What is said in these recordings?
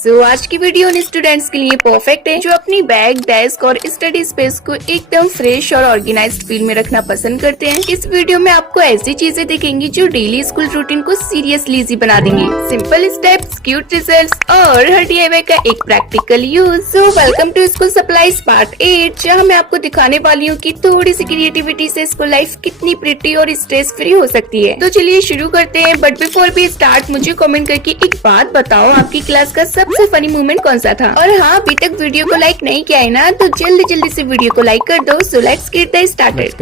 आज की वीडियो उन स्टूडेंट्स के लिए परफेक्ट है जो अपनी बैग, डेस्क और स्टडी स्पेस को एकदम फ्रेश और ऑर्गेनाइज्ड फील में रखना पसंद करते हैं। इस वीडियो में आपको ऐसी चीजें दिखेंगी जो डेली स्कूल रूटीन को सीरियसली इजी बना देंगी। सिंपल स्टेप्स, क्यूट रिजल्ट्स और हर DIY का एक practical use. So welcome to school supplies part 8, जहाँ मैं आपको दिखाने वाली हूँ कि थोड़ी सी क्रिएटिविटी से स्कूल लाइफ कितनी प्रिटी और स्ट्रेस फ्री हो सकती है। तो चलिए शुरू करते हैं, बट बिफोर वी स्टार्ट मुझे कमेंट करके एक बात बताओ, आपकी क्लास का सबसे फनी मोमेंट कौन सा था? और हाँ, अभी तक वीडियो को लाइक नहीं किया है ना, तो जल्दी से वीडियो को लाइक कर दो। So let's get the started.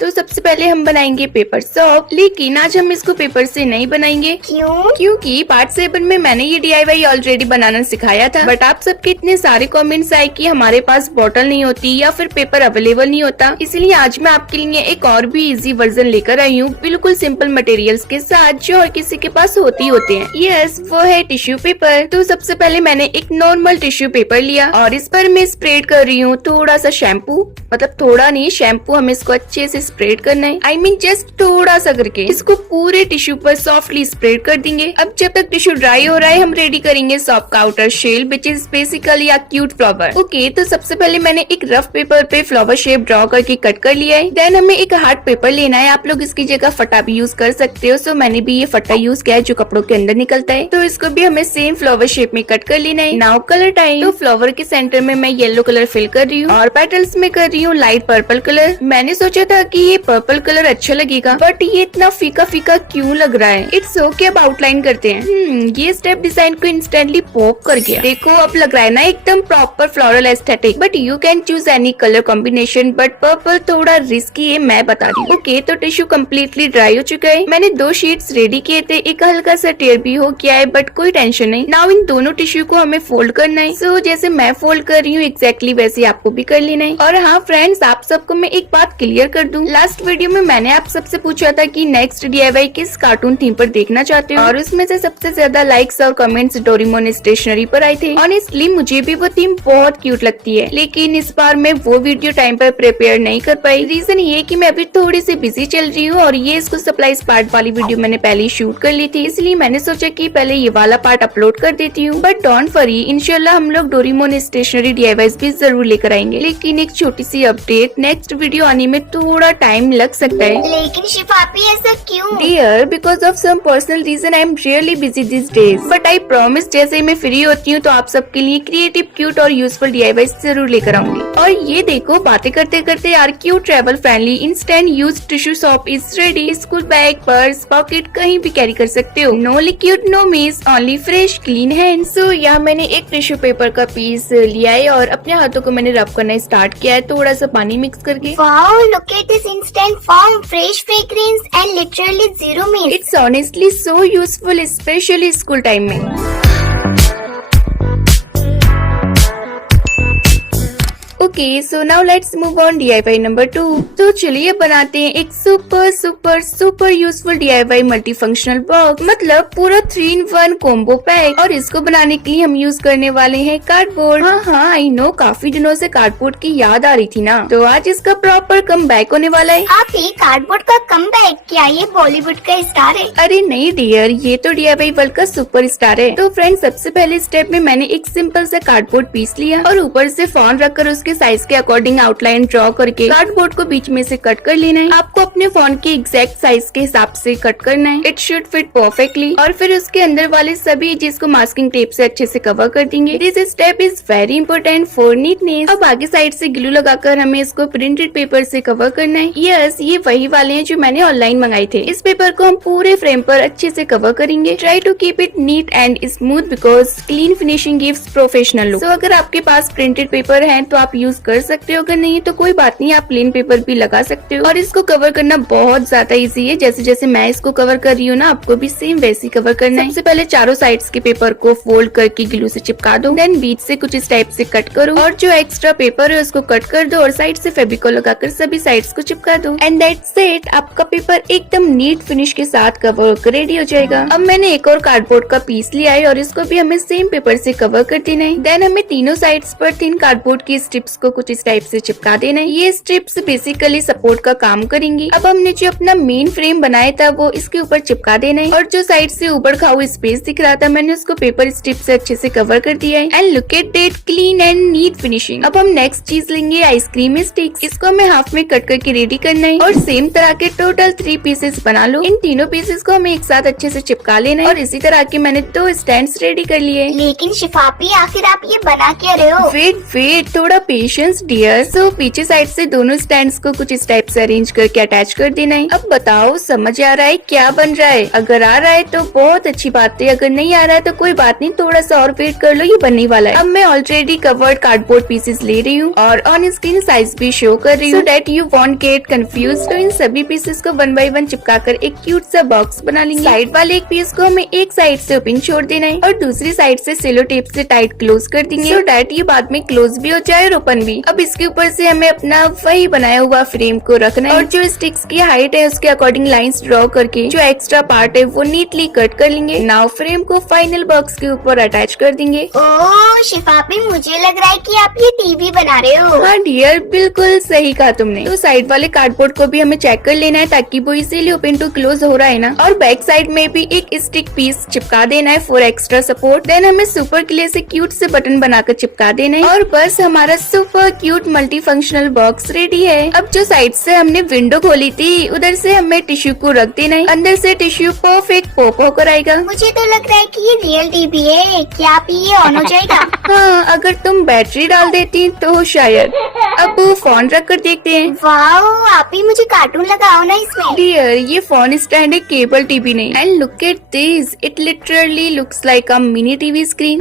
तो सबसे पहले हम बनाएंगे पेपर सॉप, लेकिन आज हम इसको पेपर से नहीं बनाएंगे। क्योंकि पार्ट 7 में मैंने ये DIY ऑलरेडी बनाना सिखाया था, बट आप सबके इतने सारे कमेंट्स आए कि हमारे पास बॉटल नहीं होती या फिर पेपर अवेलेबल नहीं होता, इसलिए आज मैं आपके लिए एक और भी इजी वर्जन लेकर आई हूँ, बिल्कुल सिंपल मटेरियल्स के साथ जो हर किसी के पास होते हैं। यस, वो है टिश्यू पेपर। तो सबसे पहले मैंने एक नॉर्मल टिश्यू पेपर लिया और इस पर मैं स्प्रेड कर रही हूँ थोड़ा सा शैम्पू, मतलब थोड़ा नहीं, शैम्पू हमें इसको अच्छे से स्प्रेड करना है। I mean जस्ट थोड़ा सा करके इसको पूरे टिश्यू पर सॉफ्टली स्प्रेड कर देंगे। अब जब तक टिश्यू ड्राई हो रहा है, हम रेडी करेंगे सॉप का outer shell, which is basically a cute flower. Okay, तो सबसे पहले मैंने एक रफ पेपर पे फ्लावर शेप ड्रॉ करके कट कर लिया है। देन हमें एक हार्ड पेपर लेना है, आप लोग इसकी जगह फटा भी यूज कर सकते हो। सो मैंने भी ये फटा यूज किया है जो कपड़ों के अंदर निकलता है। तो इसको भी हमें सेम फ्लावर शेप में कट कर लेना है। Now colour time. तो फ्लावर के सेंटर में मैं येलो कलर फिल कर रही हूँ और पेटल्स में कर रही हूँ लाइट पर्पल कलर। मैंने सोचा था कि ये पर्पल कलर अच्छा लगेगा, बट ये इतना फीका फीका क्यों लग रहा है? इट्स ओके, अब आउटलाइन करते हैं। ये स्टेप डिजाइन को इंस्टेंटली पॉप कर गया। देखो अब लग रहा है ना एकदम proper floral aesthetic, but you can choose any colour combination, but purple थोड़ा रिस्की है, मैं बता रही हूँ। ओके, तो टिश्यू कम्प्लीटली ड्राई हो चुका है। मैंने 2 शीट्स रेडी किए थे, एक हल्का सा टेयर भी हो गया है, बट कोई टेंशन नहीं। नाउ इन दोनों टिश्यू को हमें फोल्ड करना है। सो जैसे मैं फोल्ड कर रही हूँ एग्जैक्टली वैसे आपको भी कर लेना है। और हाँ फ्रेंड्स, आप सबको मैं एक बात क्लियर कर दूं, लास्ट वीडियो में मैंने आप सबसे पूछा था कि नेक्स्ट DIY किस कार्टून थीम पर देखना चाहते हो, और उसमें से सबसे ज्यादा लाइक्स और कमेंट्स डोरेमोन स्टेशनरी पर आए थे। ऑनेस्टली मुझे भी वो थीम बहुत क्यूट लगती है, लेकिन इस बार मैं वो वीडियो टाइम पर प्रिपेयर नहीं कर पाई। रीजन ये कि मैं अभी थोड़ी सी बिजी चल रही हूँ और ये इसको सप्लाईज पार्ट वाली वीडियो मैंने पहले शूट कर ली थी, इसलिए मैंने सोचा कि पहले ये वाला पार्ट अपलोड कर देती हूँ। बट डोंट वरी, इंशाल्लाह हम लोग डोरेमोन स्टेशनरी DIYs भी जरूर लेकर आएंगे। लेकिन एक छोटी सी अपडेट, नेक्स्ट वीडियो आने में थोड़ा टाइम लग सकता है। लेकिन शिफापी ऐसा क्यों? Dear, because of some personal reason I am really busy this days, but I promise जैसे ही मैं फ्री होती हूँ तो आप सबके लिए क्रिएटिव, क्यूट और यूजफुल DIYs जरूर लेकर आऊंगी। और ये देखो, बातें करते करते यार, cute, travel friendly, instant use tissue soap is ready. School bag, purse, pocket कहीं भी कैरी कर सकते हो। No liquid, no mess, only fresh clean hand. So यहाँ मैंने एक टिश्यू पेपर का पीस लिया है और अपने हाथों को मैंने रब करना स्टार्ट किया है, थोड़ा सा पानी मिक्स करके। Wow, look at this instant form, fresh fragrance and literally 0 minutes. It's honestly so useful, specially school time में। Okay, so now let's move on DIY number 2। तो चलिए बनाते हैं एक super super super useful DIY multifunctional box, मतलब पूरा 3-in-1 combo pack. और इसको बनाने के लिए हम यूज करने वाले हैं कार्डबोर्ड। हाँ, आई नो, काफी दिनों से कार्डबोर्ड की याद आ रही थी ना, तो आज इसका प्रॉपर कम बैक होने वाला है। आप ही कार्डबोर्ड का कमबैक? क्या ये बॉलीवुड का स्टार है? अरे नहीं डियर, ये तो DIY वर्ल्ड का सुपर स्टार है। तो फ्रेंड, सबसे पहले स्टेप में मैंने एक सिंपल सा कार्डबोर्ड पीस लिया और ऊपर से फोन रखकर उसके साइज के अकॉर्डिंग आउटलाइन ड्रॉ करके कार्डबोर्ड को बीच में से कट कर लेना है। आपको अपने फोन के एग्जैक्ट साइज के हिसाब से कट करना है। It should fit perfectly. और फिर उसके अंदर वाले सभी एजेस को मास्किंग टेप से अच्छे से कवर कर देंगे। This step is very important for neatness. अब आगे साइड से ग्लू लगाकर हमें इसको प्रिंटेड पेपर से कवर करना है। यस, ये वही वाले हैं जो मैंने ऑनलाइन मंगाए थे। इस पेपर को हम पूरे फ्रेम पर अच्छे से कवर करेंगे। Try to keep it neat and smooth because clean finishing gives professional look. So अगर आपके पास प्रिंटेड पेपर है तो आप यूज कर सकते हो, अगर नहीं तो कोई बात नहीं, आप प्लेन पेपर भी लगा सकते हो। और इसको कवर करना बहुत ज्यादा इजी है, जैसे जैसे मैं इसको कवर कर रही हूँ ना, आपको भी सेम वैसे कवर करना है। सबसे पहले चारों साइड्स के पेपर को फोल्ड करके ग्लू से चिपका दो, देन बीच से कुछ इस टाइप से कट करो और जो एक्स्ट्रा पेपर है उसको कट कर दो और साइड से फेविकॉल लगाकर सभी साइड्स को चिपका दो। एंड दैट्स इट, आपका पेपर एकदम नीट फिनिश के साथ कवर होकर रेडी हो जाएगा। अब मैंने एक और कार्डबोर्ड का पीस लिया है और इसको भी हमें सेम पेपर से कवर कर देना है। देन हमें तीनों साइड्स पर थिन कार्डबोर्ड की स्ट्रिप्स को कुछ इस टाइप से चिपका देना है। ये स्ट्रिप्स बेसिकली सपोर्ट का काम करेंगी। अब हमने जो अपना मेन फ्रेम बनाया था वो इसके ऊपर चिपका देना है और जो साइड से ऊपर खाऊ स्पेस दिख रहा था मैंने उसको पेपर स्ट्रिप से अच्छे से कवर कर दिया है। And look at that clean and neat finishing. अब हम नेक्स्ट चीज लेंगे आइसक्रीम स्टिक्स। इसको हमें हाफ में कट करके रेडी करना है और सेम तरह के टोटल 3 पीसेस बना लो। इन तीनों पीसेस को हमें एक साथ अच्छे से चिपका लेना है और इसी तरह के मैंने 2 स्टैंड्स रेडी कर लिए। लेकिन शिफापी आखिर आप ये बना क्या रहे हो? वेट थोड़ा पेशेंस डियर। सो पीछे साइड से दोनों स्टैंड्स को कुछ इस टाइप से अरेंज करके अटैच कर देना है। अब बताओ समझ आ रहा है क्या बन रहा है? अगर आ रहा है तो बहुत अच्छी बात है, अगर नहीं आ रहा है तो कोई बात नहीं, थोड़ा सा और वेट कर लो, ये बनने वाला है। अब मैं ऑलरेडी कवर्ड कार्डबोर्ड पीसेस ले रही हूँ और ऑन स्क्रीन साइज भी शो कर रही हूँ so that you want get confuse. तो इन सभी पीसेस को 1 बाय 1 चिपका कर एक क्यूट सा बॉक्स बना लेंगे। साइड वाले एक पीस को हमें एक साइड से ओपन छोड़ देना है और दूसरी साइड से सेलो टेप से टाइट क्लोज कर देंगे सो दैट ये बाद में क्लोज भी हो जाए और ओपन भी। अब इसके ऊपर से हमें अपना वही बनाया हुआ फ्रेम को रखना है और जो स्टिक्स की हाइट है उसके अकॉर्डिंग लाइंस ड्रॉ करके जो एक्स्ट्रा पार्ट है वो नीटली कट कर लेंगे। नाउ फ्रेम को फाइनल बॉक्स के ऊपर अटैच कर देंगे। ओह शिफापी, मुझे लग रहा है कि आप ये टीवी बना रहे हो। हाँ डियर, बिल्कुल सही कहा तुमने। तो साइड वाले कार्डबोर्ड को भी हमें चेक कर लेना है ताकि वो इजीली ओपन टू क्लोज हो रहा है ना। और बैक साइड में भी एक स्टिक पीस चिपका देना है फॉर एक्स्ट्रा सपोर्ट। देन हमें सुपर क्ले से क्यूट से बटन बनाकर चिपका देना है और बस हमारा super cute multi functional box ready है। अब जो साइड से हमने विंडो खोली थी उधर से हमें टिश्यू को रख देना है। अंदर से टिश्यू परफेक्ट पॉप होकर आएगा। मुझे तो लग रहा है कि ये रियल टीवी है। क्या आप ये ऑन हो जाएगा? हाँ, अगर तुम बैटरी डाल देती तो शायद। अब फोन रख कर देखते हैं। वाओ, आप ही मुझे कार्टून लगाओ ना इसमें। डियर, ये फोन स्टैंड है, केबल टीवी नहीं। And look at this, it literally looks like a mini TV screen.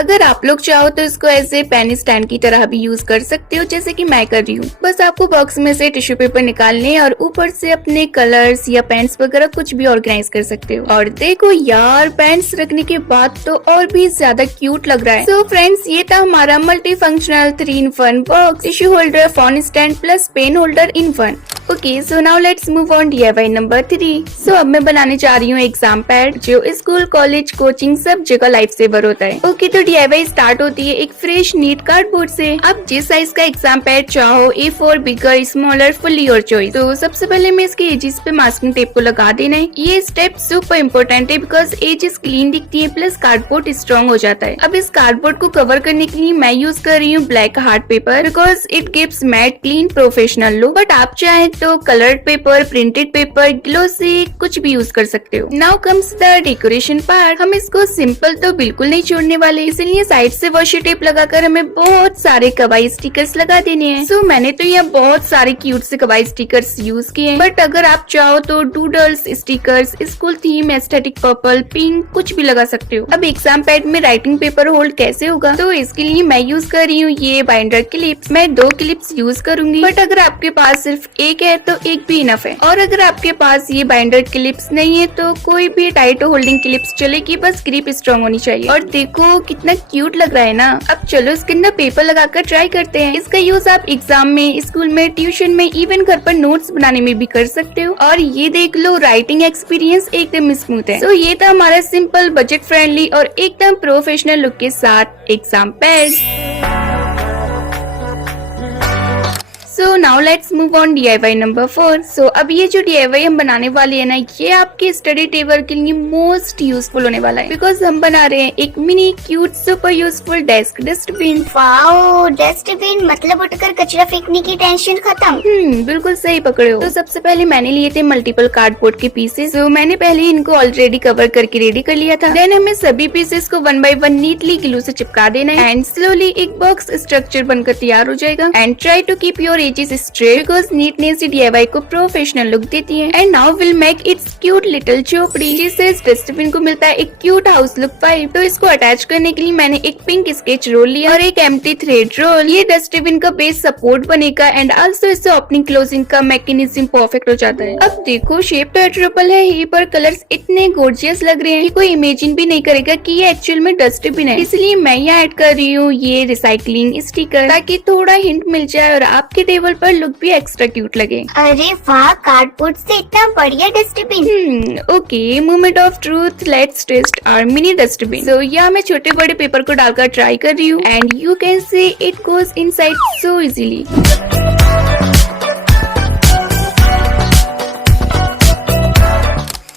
अगर आप लोग चाहो तो इसको ऐसे पेन स्टैंड की तरह भी यूज कर सकते हो जैसे कि मैं कर रही हूँ। बस आपको बॉक्स में से टिश्यू पेपर निकालने और ऊपर से अपने कलर्स या पेन्स वगैरह कुछ भी ऑर्गेनाइज कर सकते हो। और देखो यार, पेन्स रखने के बाद तो और भी ज्यादा क्यूट लग रहा है। सो फ्रेंड्स, ये था हमारा multi functional 3-in-1 box, tissue holder, phone stand plus pen holder in 1। Okay, so now let's move on DIY number 3। सो अब मैं बनाने जा रही हूँ एग्जाम पैड जो स्कूल, कॉलेज, कोचिंग सब जगह लाइफ सेवर होता है। ओके, तो DIY स्टार्ट होती है एक फ्रेश नीट कार्डबोर्ड से। आप जिस साइज का एग्जाम पैड चाहो, A4, bigger, smaller, fully your choice. तो सबसे पहले मैं इसके एजेस पे मास्किंग टेप को लगा देना है। ये स्टेप सुपर इम्पोर्टेंट है बिकॉज एजेस क्लीन दिखती है प्लस कार्डबोर्ड स्ट्रॉन्ग हो जाता है। अब इस कार्डबोर्ड को कवर करने के लिए मैं यूज कर रही हूँ black hard paper because it gives matte clean professional look. But आप चाहे तो coloured paper, printed paper, glossy कुछ भी यूज कर सकते हो। Now comes the decoration part. हम इसको सिंपल तो बिल्कुल नहीं छोड़ने वाले, इसलिए साइड से वॉशी टेप लगाकर हमें बहुत सारे कवाई स्टिकर्स लगा देने हैं। सो मैंने तो यहाँ बहुत सारे क्यूट से कवाई स्टिकर्स यूज किए हैं। बट अगर आप चाहो तो doodles, stickers, school theme, aesthetic, purple, pink कुछ भी लगा सकते हो। अब एग्जाम पैड में राइटिंग पेपर होल्ड कैसे होगा, तो इसके लिए मैं यूज कर रही हूँ ये बाइंडर क्लिप्स। मैं 2 क्लिप्स यूज करूंगी, बट अगर आपके पास सिर्फ एक है तो एक भी इनफ है। और अगर आपके पास ये बाइंडर क्लिप्स नहीं है तो कोई भी टाइट होल्डिंग क्लिप्स चलेगी, बस ग्रिप स्ट्रॉन्ग होनी चाहिए। और देखो कितना क्यूट लग रहा है ना। अब चलो इसके अंदर पेपर लगाकर ट्राई करते हैं। इसका यूज आप एग्जाम में, स्कूल में, ट्यूशन में, इवन घर पर नोट्स बनाने में भी कर सकते हो। और ये देख लो, राइटिंग एक्सपीरियंस एकदम स्मूथ है। तो ये था हमारा सिंपल, बजट फ्रेंडली और एकदम प्रोफेशनल लुक के साथ exam pad. So now let's move on DIY number 4। सो अब ये जो DIY हम बनाने वाले हैं ना, ये आपके स्टडी टेबल के लिए मोस्ट यूजफुल होने वाला है बिकॉज हम बना रहे हैं एक mini cute super useful desk dustbin. Wow, dustbin मतलब उठकर कचरा फेंकने की टेंशन खत्म। बिल्कुल सही पकड़े हो। तो सबसे पहले मैंने लिए थे मल्टीपल कार्डबोर्ड के पीसेस। तो मैंने पहले इनको ऑलरेडी कवर करके रेडी कर लिया था। देन हमें सभी पीसेस को 1 बाय 1 नीटली ग्लू से चिपका देना है एंड स्लोली एक बॉक्स स्ट्रक्चर बनकर तैयार हो जाएगा। And try to keep your edges straight because neatness DIY को प्रोफेशनल लुक देती है। And now will make its cute little झोपड़ी जिससे इस डस्टबिन को मिलता है एक क्यूट हाउस लुक वाइब। तो इसको अटैच करने के लिए मैंने एक पिंक स्केच रोल लिया और एक एम्प्टी थ्रेड रोल। ये डस्टबिन का बेस सपोर्ट बनेगा एंड आल्सो इससे ओपनिंग क्लोजिंग का मैकेनिज्म परफेक्ट हो जाता है। अब देखो, शेप तो ट्रिपल है ही पर कलर्स इतने गॉर्जियस लग रहे हैं कि कोई इमेजिन भी नहीं करेगा कि ये एक्चुअल में डस्टबिन है। इसलिए मैं यहाँ ऐड कर रही हूँ ये रिसाइकलिंग स्टिकर ताकि थोड़ा हिंट मिल जाए और आपके टेबल टेबल पर लुक भी एक्स्ट्रा क्यूट लगे। अरे वाह, कार्डबोर्ड से इतना बढ़िया dustbin. Okay, moment of truth, let's test our mini dustbin. So यहाँ मैं छोटे बड़े पेपर को डालकर ट्राई कर रही हूँ and you can see it goes inside so easily.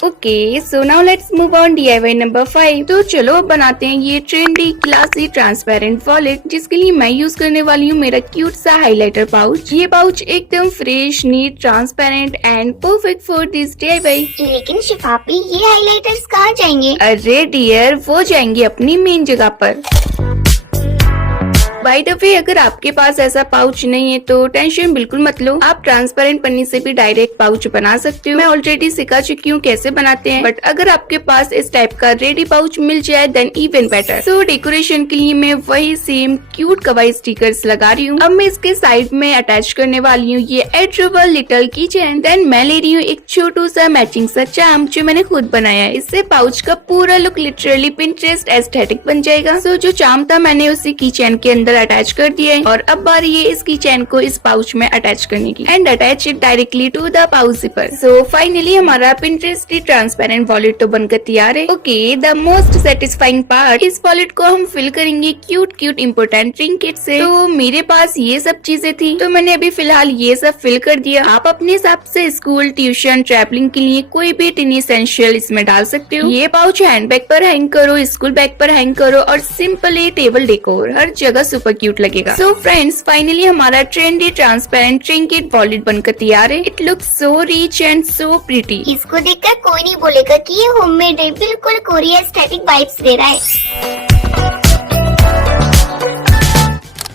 Okay, so now let's move on DIY number 5। तो चलो अब बनाते हैं ये ट्रेंडी क्लासी ट्रांसपेरेंट वॉलेट, जिसके लिए मैं यूज करने वाली हूँ मेरा क्यूट सा हाइलाइटर पाउच। ये पाउच एकदम fresh, neat, transparent and perfect for this DIY। लेकिन शिफापी, ये हाइलाइटर्स कहाँ जाएंगे? अरे डियर, वो जाएंगे अपनी मेन जगह पर। बाय द वे, अगर आपके पास ऐसा पाउच नहीं है तो टेंशन बिल्कुल मत लो, आप ट्रांसपेरेंट पन्नी से भी डायरेक्ट पाउच बना सकते हो। मैं ऑलरेडी सिखा चुकी हूँ कैसे बनाते हैं, बट अगर आपके पास इस टाइप का रेडी पाउच मिल जाए देन इवन बेटर। सो डेकोरेशन के लिए मैं वही सेम क्यूट कवाई स्टिकर्स लगा रही हूँ। अब मैं इसके साइड में अटैच करने वाली हूँ ये एड्रेबल लिटिल कीचेन। देन मैं ले रही हूँ एक छोटू सा मैचिंग सा चार्म जो मैंने खुद बनाया है। इससे पाउच का पूरा लुक लिटरली पिंटरेस्ट एस्थेटिक बन जाएगा। सो जो चार्म था मैंने उसी कीचेन के अंदर अटैच कर दिया है और अब बारी है इस कीचेन को इस पाउच में अटैच करने की and attach it directly to the pouch zipper. So finally हमारा पिंटरेस्टी ट्रांसपेरेंट वॉलेट तो बनकर तैयार है। Okay, the most satisfying part, इस वॉलेट को हम फिल करेंगे क्यूट क्यूट इम्पोर्टेंट ट्रिंकेट से। तो मेरे पास ये सब चीजें थी तो मैंने अभी फिलहाल ये सब फिल कर दिया। आप अपने हिसाब से स्कूल, ट्यूशन, ट्रैवलिंग के लिए कोई भी टिनी एसेंशियल इसमें डाल सकते हो। ये पाउच हैंडबैग पर हैंग करो, स्कूल बैग पर हैंग करो और सिंपली टेबल डेकोर, हर जगह सुपर क्यूट लगेगा। सो फ्रेंड्स, फाइनली हमारा ट्रेंडी ट्रांसपेरेंट ट्रिंकेट वॉलेट बनकर तैयार है। It looks so rich and so pretty. इसको देखकर कोई नहीं बोलेगा कि ये होममेड है, बिल्कुल कोरिया एस्थेटिक वाइब्स दे रहा है।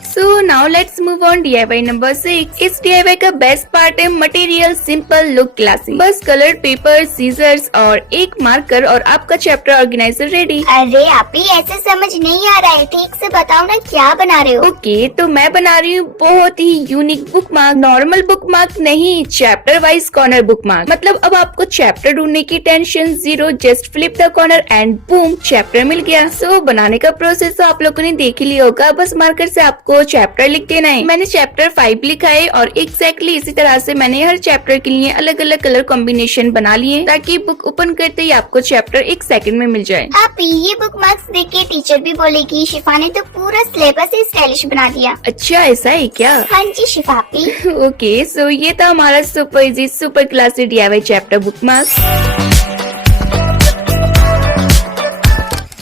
सो now let's move on DIY number 6। इस DIY का बेस्ट पार्ट है मटेरियल, सिंपल, लुक क्लासी। बस कलर पेपर, सीजर्स और एक मार्कर और आपका चैप्टर ऑर्गेनाइजर रेडी। अरे आपी, ऐसे समझ नहीं आ रहा है, ठीक से बताओ ना क्या बना रहे हो? ओके, तो मैं बना रही हूँ बहुत ही unique bookmark. Normal bookmark नहीं, chapter wise corner bookmark. मतलब अब आपको चैप्टर ढूंढने की tension zero, just flip the corner and boom, chapter मिल गया। सो बनाने का प्रोसेस तो आप लोगों ने देख ही लिया होगा, बस मार्कर से आपको चैप्टर लिख देना है। मैंने चैप्टर 5 लिखा है और एग्जैक्टली इसी तरह से मैंने हर चैप्टर के लिए अलग अलग कलर कॉम्बिनेशन बना लिए ताकि बुक ओपन करते ही आपको चैप्टर 1 सेकंड में मिल जाए। आप ये बुक मार्क्स देख के टीचर भी बोलेगी शिफा ने तो पूरा सिलेबस ही स्टाइलिश बना दिया। अच्छा, ऐसा है क्या? हाँ जी शिफापी। ओके, सो ये था हमारा super easy super classy DIY chapter bookmark.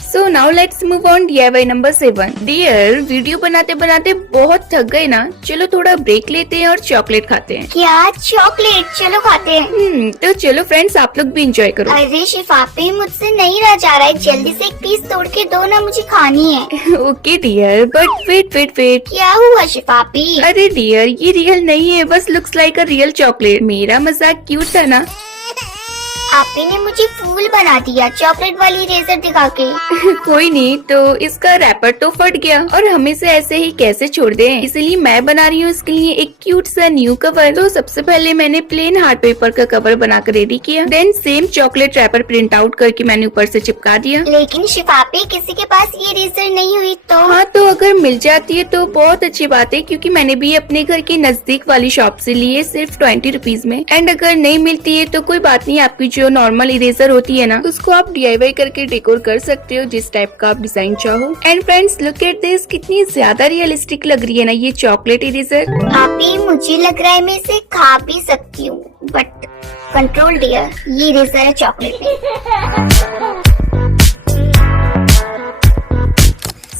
So now let's move on DIY number 7। Dear, video बनाते बनाते बहुत थक गए ना, चलो थोड़ा ब्रेक लेते हैं और चॉकलेट खाते हैं। क्या चॉकलेट? चलो खाते हैं। तो चलो फ्रेंड्स, आप लोग भी इंजॉय करो। अरे शिफापी, मुझसे नहीं रह जा रहा है, जल्दी से एक पीस तोड़ के दो ना, मुझे खानी है। Okay dear, but wait wait wait. क्या हुआ शिफापी? अरे डियर, ये रियल नहीं है, बस looks like a real chocolate. मेरा मजाक क्यूट था ना? आपी ने मुझे फूल बना दिया चॉकलेट वाली रेजर दिखा के। कोई नहीं, तो इसका रैपर तो फट गया और हम इसे ऐसे ही कैसे छोड़ दें, इसलिए मैं बना रही हूँ इसके लिए एक क्यूट सा न्यू कवर। तो सबसे पहले मैंने प्लेन हार्ट पेपर का कवर बनाकर रेडी किया, then same chocolate wrapper print out करके मैंने ऊपर से चिपका दिया। लेकिन शिफापी, किसी के पास ये रेजर नहीं हुई तो? हाँ, तो अगर मिल जाती है तो बहुत अच्छी बात है, क्योंकि मैंने भी अपने घर के नजदीक वाली शॉप से लिए सिर्फ 20 रुपीज में। एंड अगर नहीं मिलती है तो कोई बात नहीं, आपकी जो नॉर्मल इरेजर होती है ना, उसको आप DIY करके डेकोर कर सकते हो जिस टाइप का आप डिजाइन चाहो। And friends, look at this, कितनी ज्यादा रियलिस्टिक लग रही है ना ये चॉकलेट इरेजर। आपी, मुझे लग रहा है मैं इसे खा भी सकती हूँ, बट कंट्रोल डियर, ये रेजर है chocolate.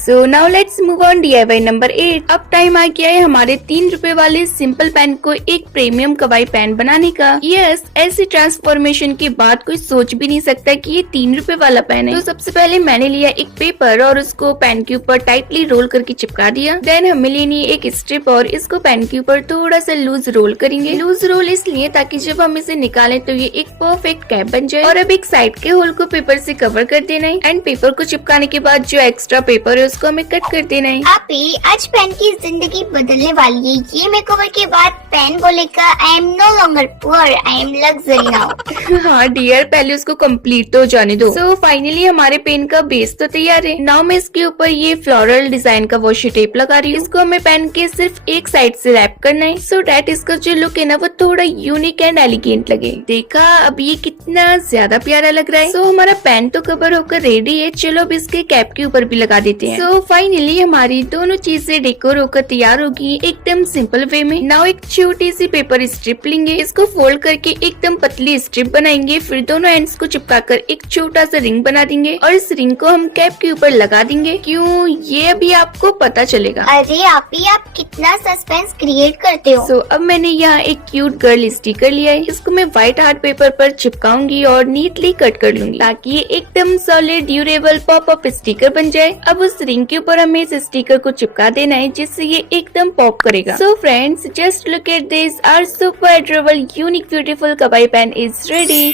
So now let's move on DIY number 8। अब टाइम आ गया है हमारे 3 रुपए वाले सिंपल पेन को एक प्रीमियम कवाई पेन बनाने का। यस, ऐसी ट्रांसफॉर्मेशन के बाद कोई सोच भी नहीं सकता कि ये 3 रुपए वाला पेन है। तो सबसे पहले मैंने लिया एक पेपर और उसको पेन के ऊपर टाइटली रोल करके चिपका दिया। देन हमें लेनी है एक स्ट्रिप और इसको पेन के ऊपर थोड़ा सा लूज रोल करेंगे। लूज रोल इसलिए ताकि जब हम इसे निकालें तो ये एक परफेक्ट कैप बन जाए। और अब एक साइड के होल को पेपर से कवर कर देना है एंड पेपर को चिपकाने के बाद जो एक्स्ट्रा पेपर है इसको हमें कट कर देना है। आपी आज पेन की जिंदगी बदलने वाली है। ये मेकओवर के बाद पेन बोलेगा I am no longer poor, I am luxury now. हाँ डियर, पहले उसको कंप्लीट तो जाने दो। सो फाइनली हमारे पेन का बेस तो तैयार है। नाउ मैं इसके ऊपर ये फ्लोरल डिजाइन का वॉशी टेप लगा रही हूँ। इसको हमें पेन के सिर्फ एक साइड से रैप करना है, सो डैट इसका जो लुक है ना वो थोड़ा यूनिक एंड एलिगेंट लगे। देखा अब ये कितना ज्यादा प्यारा लग रहा है। सो हमारा पेन तो कवर होकर रेडी है, चलो अब इसके कैप के ऊपर भी लगा देते हैं। सो फाइनली हमारी दोनों चीजें डेकोर होकर तैयार होगी एकदम सिंपल वे में। नाउ एक छोटी सी पेपर स्ट्रिप लेंगे, इसको फोल्ड करके एकदम पतली स्ट्रिप बनाएंगे, फिर दोनों एंड्स को चिपकाकर एक छोटा सा रिंग बना देंगे और इस रिंग को हम कैप के ऊपर लगा देंगे। क्यों, ये अभी आपको पता चलेगा। अरे आपी आप कितना सस्पेंस क्रिएट करते हो। सो अब मैंने यहाँ एक क्यूट गर्ल स्टिकर लिया है, इसको मैं व्हाइट हार्ट पेपर पर चिपकाऊंगी और नीटली कट कर लूंगी ताकि ये एकदम solid durable pop up sticker बन जाए। अब उस रिंग के ऊपर हमें इस स्टिकर को चिपका देना है जिससे ये एकदम पॉप करेगा। So friends just look at this, our super adorable unique beautiful kawaii pen is ready.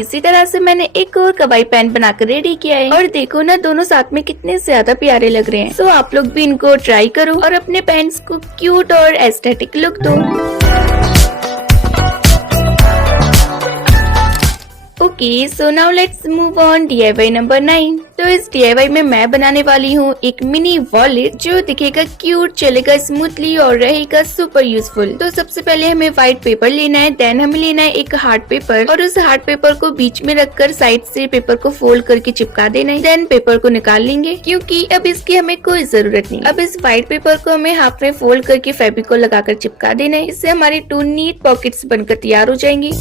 इसी तरह से मैंने एक और कवाई पेन बनाकर रेडी किया है और देखो ना दोनों साथ में कितने ज्यादा प्यारे लग रहे हैं। सो आप लोग भी इनको ट्राई करो और अपने पेन्स को क्यूट और एस्थेटिक लुक दो। Okay, so now let's move on DIY number 9। तो इस DIY में मैं बनाने वाली हूँ एक मिनी वॉलेट जो दिखेगा क्यूट, चलेगा स्मूथली और रहेगा सुपर यूजफुल। तो सबसे पहले हमें व्हाइट पेपर लेना है, देन हमें लेना है एक हार्ड पेपर और उस हार्ड पेपर को बीच में रखकर साइड से पेपर को फोल्ड करके चिपका देना है। देन पेपर को निकाल लेंगे क्योंकि अब इसकी हमें कोई जरूरत नहीं। अब इस व्हाइट पेपर को हमें हाफ में फोल्ड करके फेविकोल लगाकर चिपका देना है। इससे हमारी 2 नीट पॉकेट्स बनकर तैयार हो जाएंगी।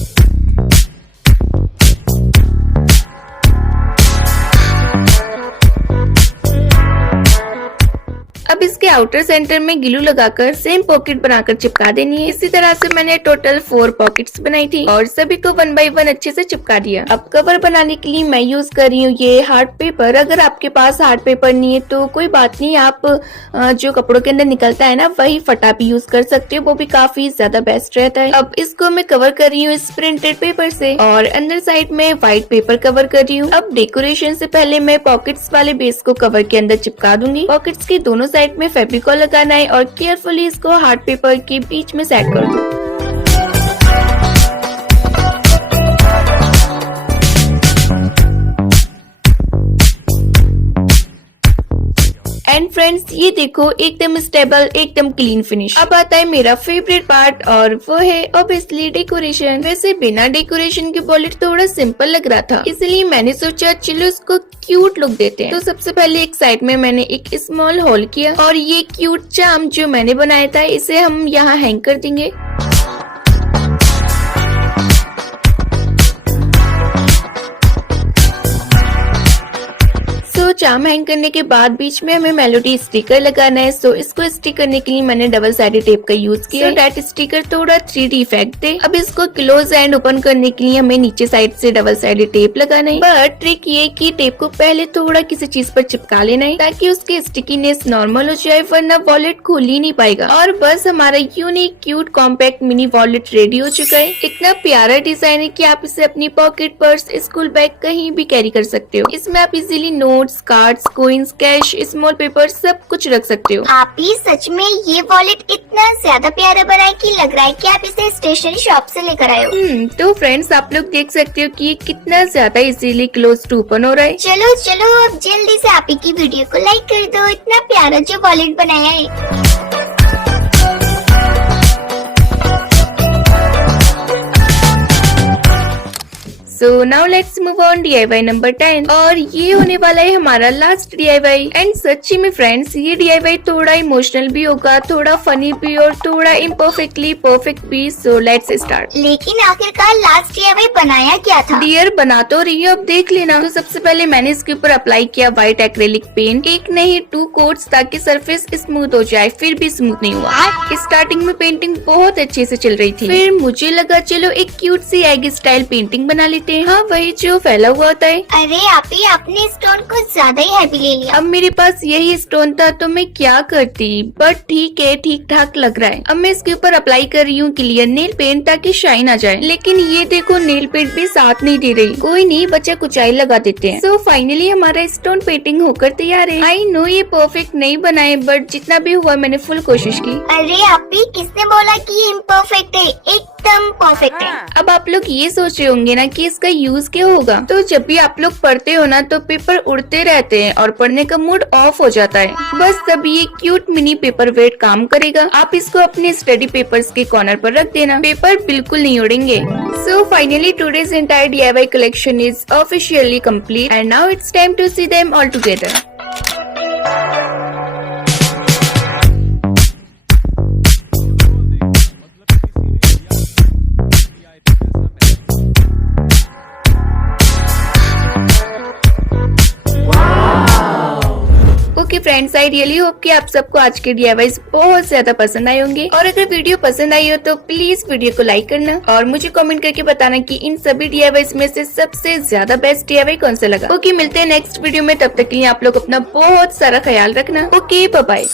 अब इसके आउटर सेंटर में ग्लू लगाकर सेम पॉकेट बनाकर चिपका देनी है। इसी तरह से मैंने टोटल 4 पॉकेट्स बनाई थी और सभी को 1 बाय 1 अच्छे से चिपका दिया। अब कवर बनाने के लिए मैं यूज कर रही हूँ ये हार्ड पेपर। अगर आपके पास हार्ड पेपर नहीं है तो कोई बात नहीं, आप जो कपड़ों के अंदर निकलता है ना वही फटा भी यूज कर सकते हो, वो भी काफी ज्यादा बेस्ट रहता है। अब इसको मैं कवर कर रही हूँ इस प्रिंटेड पेपर से और अंदर साइड में व्हाइट पेपर कवर कर रही हूँ। अब डेकोरेशन से पहले मैं पॉकेट्स वाले बेस को कवर के अंदर चिपका दूंगी। पॉकेट्स के दोनों साइड में फेविकोल लगाना है और केयरफुली इसको हार्ड पेपर के बीच में सेट कर दो। एंड फ्रेंड्स ये देखो एकदम स्टेबल, एकदम क्लीन फिनिश। अब आता है मेरा फेवरेट पार्ट और वो है ऑब्वियसली डेकोरेशन। वैसे बिना डेकोरेशन के वॉलेट थोड़ा सिंपल लग रहा था, इसलिए मैंने सोचा चलो इसको क्यूट लुक देते हैं। तो सबसे पहले एक साइड में मैंने एक स्मॉल होल किया और ये क्यूट चार्म जो मैंने बनाया था इसे हम यहाँ हैंग कर देंगे। चार्म हैंग करने के बाद बीच में हमें मेलोडी स्टिकर लगाना है। सो इसको स्टिक करने के लिए मैंने डबल साइडेड टेप का यूज किया। दैट स्टिकर थोड़ा 3D इफेक्ट दे। अब इसको क्लोज एंड ओपन करने के लिए हमें नीचे साइड से डबल साइडेड टेप लगाना है। बट ट्रिक ये कि टेप को पहले थोड़ा किसी चीज पर चिपका लेना है ताकि उसकी स्टिकीनेस नॉर्मल हो जाए, वरना वॉलेट खोल ही नहीं पाएगा। और बस हमारा unique cute compact mini wallet ready हो चुका है। इतना प्यारा डिजाइन है कि आप इसे अपनी पॉकेट, पर्स, स्कूल बैग कहीं भी कैरी कर सकते हो। इसमें आप easily notes, cards, coins, cash, small paper सब कुछ रख सकते हो। आप ही सच में ये वॉलेट इतना ज्यादा प्यारा बना है कि लग रहा है कि आप इसे स्टेशनरी शॉप से लेकर आए हो। तो फ्रेंड्स आप लोग देख सकते हो कि ये कितना ज्यादा इजीली क्लोज टू ओपन हो रहा है। चलो चलो अब जल्दी से आप ही की वीडियो को लाइक कर दो। इतना प्यारा जो वॉलेट बनाया है। सो now let's move on DIY number 10 और ये होने वाला है हमारा लास्ट DIY। एंड सच्ची में फ्रेंड्स ये DIY थोड़ा इमोशनल भी होगा, थोड़ा फनी भी और थोड़ा इम्परफेक्टली परफेक्ट भी। So let's start. लेकिन आखिरकार लास्ट DIY बनाया क्या था? डियर बना तो रही हो, अब देख लेना। तो सबसे पहले मैंने इसके ऊपर अप्लाई किया व्हाइट एक्रेलिक पेंट, एक नहीं 2 कोट्स, ताकि सरफेस स्मूथ हो जाए। फिर भी स्मूथ नहीं हुआ। स्टार्टिंग में पेंटिंग बहुत अच्छे से चल रही थी, फिर मुझे लगा चलो एक क्यूट सी एग स्टाइल पेंटिंग बना लेते कहते हैं? हाँ, वही जो फैला हुआ होता है। अरे आपी, आपने स्टोन कुछ ज्यादा ही हैवी ले लिया। अब मेरे पास यही स्टोन था तो मैं क्या करती, बट ठीक है, ठीक ठाक लग रहा है। अब मैं इसके ऊपर अप्लाई कर रही हूँ क्लियर नेल पेंट ताकि शाइन आ जाए, लेकिन ये देखो नेल पेंट भी साथ नहीं दे रही। कोई नहीं, बच्चा कुचाई लगा देते हैं। सो फाइनली हमारा स्टोन पेंटिंग होकर तैयार है। आई नो ये परफेक्ट नहीं बना है, बट जितना भी हुआ मैंने फुल कोशिश की। अरे आपी, किसने बोला कि ये इम्परफेक्ट है? एकदम परफेक्ट है। अब आप लोग ये सोच रहे होंगे ना कि इसका यूज क्या होगा। तो जब भी आप लोग पढ़ते हो ना तो पेपर उड़ते रहते हैं और पढ़ने का मूड ऑफ हो जाता है। बस तभी ये क्यूट मिनी पेपर वेट काम करेगा। आप इसको अपने स्टडी पेपर्स के कॉर्नर पर रख देना, पेपर बिल्कुल नहीं उड़ेंगे। So finally today's entire DIY collection is officially complete and now it's time to see them all together. Okay friends, I really hope कि आप सबको आज के DIYs बहुत ज्यादा पसंद आए होंगे। और अगर वीडियो पसंद आई हो तो प्लीज वीडियो को लाइक करना और मुझे कमेंट करके बताना कि इन सभी DIYs में से सबसे ज्यादा बेस्ट DIY कौन सा लगा। ओके, मिलते हैं नेक्स्ट वीडियो में। तब तक के लिए आप लोग अपना बहुत सारा ख्याल रखना। Okay, bye bye.